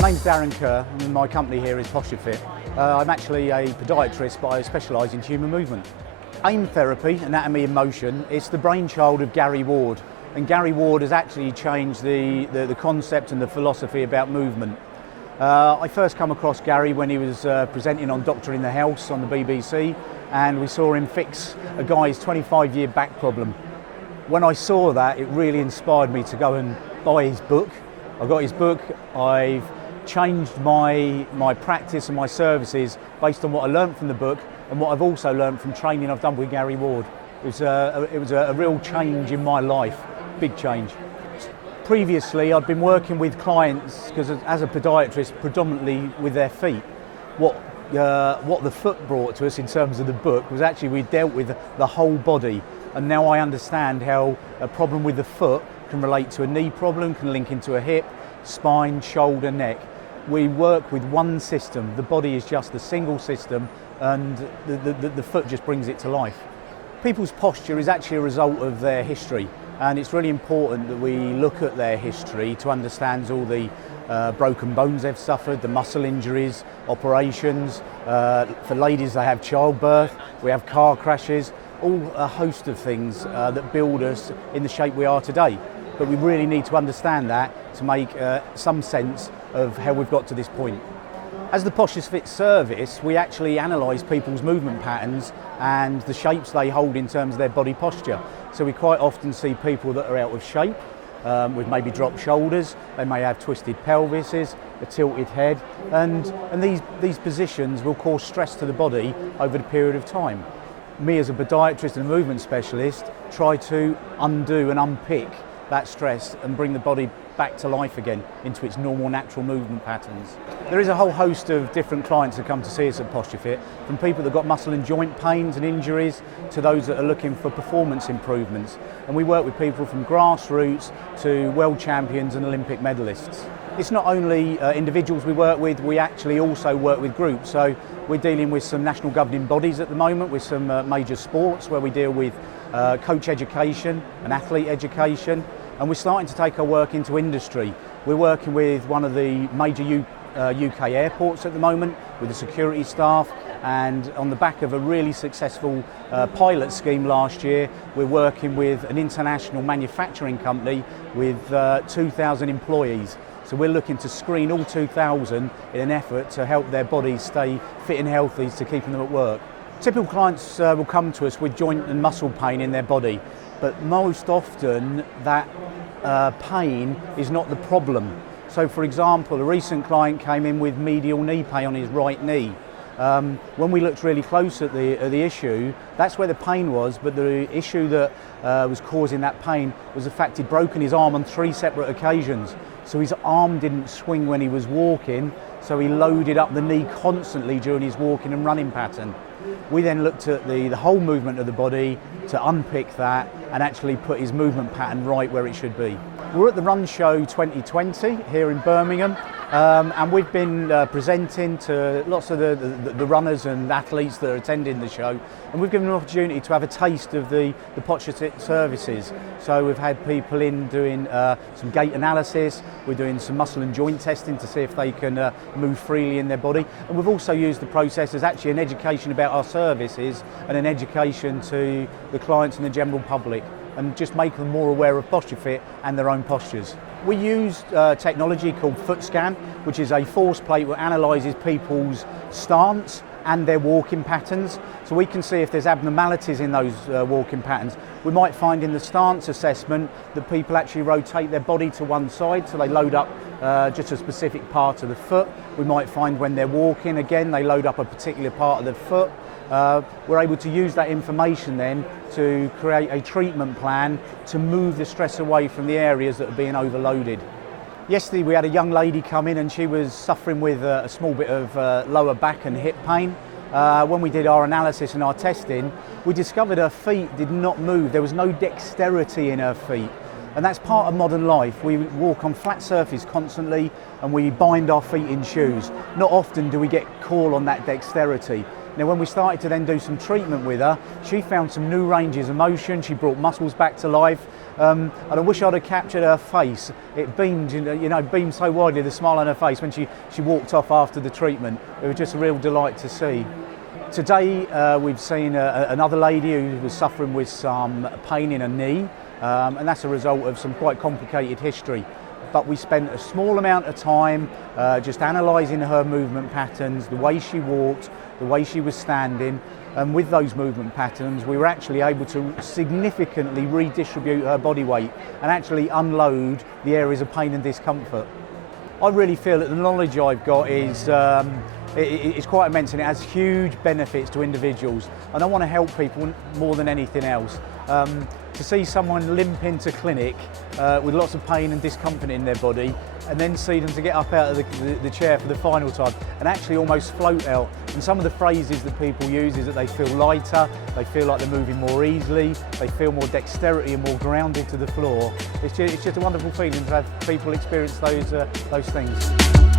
My name's Darren Kerr and my company here is PostureFit. I'm actually a podiatrist, but I specialise in human movement. AIM therapy, anatomy in motion, it's the brainchild of Gary Ward. And Gary Ward has actually changed the concept and the philosophy about movement. I first come across Gary when he was presenting on Doctor in the House on the BBC, and we saw him fix a guy's 25-year back problem. When I saw that, it really inspired me to go and buy his book. I got his book. I've changed my practice and my services based on what I learned from the book and what I've also learned from training I've done with Gary Ward. It was a real change in my life, big change. Previously, I'd been working with clients, because as a podiatrist, predominantly with their feet. What the foot brought to us in terms of the book was actually we dealt with the whole body, and now I understand how a problem with the foot can relate to a knee problem, can link into a hip, spine, shoulder, neck. We work with one system. The body is just a single system, and the foot just brings it to life. People's posture is actually a result of their history, and it's really important that we look at their history to understand all the broken bones they've suffered, the muscle injuries, operations. For ladies, they have childbirth, we have car crashes, all a host of things that build us in the shape we are today. But we really need to understand that to make some sense of how we've got to this point. As the PostureFit service, we actually analyse people's movement patterns and the shapes they hold in terms of their body posture. So we quite often see people that are out of shape, with maybe dropped shoulders, they may have twisted pelvises, a tilted head, and these positions will cause stress to the body over the period of time. Me as a podiatrist and a movement specialist try to undo and unpick that stress and bring the body back to life again into its normal natural movement patterns. There is a whole host of different clients that come to see us at PostureFit, from people that got muscle and joint pains and injuries to those that are looking for performance improvements. And we work with people from grassroots to world champions and Olympic medalists. It's not only individuals we work with, we actually also work with groups. So we're dealing with some national governing bodies at the moment, with some major sports where we deal with coach education and athlete education. And we're starting to take our work into industry. We're working with one of the major UK airports at the moment with the security staff, and on the back of a really successful pilot scheme last year, we're working with an international manufacturing company with 2,000 employees. So we're looking to screen all 2,000 in an effort to help their bodies stay fit and healthy to keeping them at work. Typical clients will come to us with joint and muscle pain in their body, but most often that pain is not the problem. So for example, a recent client came in with medial knee pain on his right knee. When we looked really close at the issue, that's where the pain was, but the issue that was causing that pain was the fact he'd broken his arm on 3 separate occasions. So his arm didn't swing when he was walking, so he loaded up the knee constantly during his walking and running pattern. We then looked at the whole movement of the body to unpick that and actually put his movement pattern right where it should be. We're at the Run Show 2020 here in Birmingham, and we've been presenting to lots of the runners and athletes that are attending the show, and we've given an opportunity to have a taste of the PostureFit services. So we've had people in doing some gait analysis, we're doing some muscle and joint testing to see if they can move freely in their body, and we've also used the process as actually an education about our services and an education to the clients and the general public, and just make them more aware of PostureFit and their own postures. We use technology called foot scan, which is a force plate that analyses people's stance and their walking patterns. So we can see if there's abnormalities in those walking patterns. We might find in the stance assessment that people actually rotate their body to one side, so they load up just a specific part of the foot. We might find when they're walking, again, they load up a particular part of the foot. We're able to use that information then to create a treatment plan to move the stress away from the areas that are being overloaded. Yesterday we had a young lady come in and she was suffering with a small bit of lower back and hip pain. When we did our analysis and our testing, we discovered her feet did not move. There was no dexterity in her feet. And that's part of modern life. We walk on flat surface constantly and we bind our feet in shoes. Not often do we get call on that dexterity. Now when we started to then do some treatment with her, she found some new ranges of motion, she brought muscles back to life, and I wish I'd have captured her face. It beamed, beamed so widely, the smile on her face when she walked off after the treatment. It was just a real delight to see. Today we've seen another lady who was suffering with some pain in her knee, and that's a result of some quite complicated history. But we spent a small amount of time just analysing her movement patterns, the way she walked, the way she was standing, and with those movement patterns we were actually able to significantly redistribute her body weight and actually unload the areas of pain and discomfort. I really feel that the knowledge I've got is it's quite immense, and it has huge benefits to individuals, and I want to help people more than anything else. To see someone limp into clinic with lots of pain and discomfort in their body, and then see them to get up out of the chair for the final time and actually almost float out. And some of the phrases that people use is that they feel lighter, they feel like they're moving more easily, they feel more dexterity and more grounded to the floor. It's just a wonderful feeling to have people experience those things.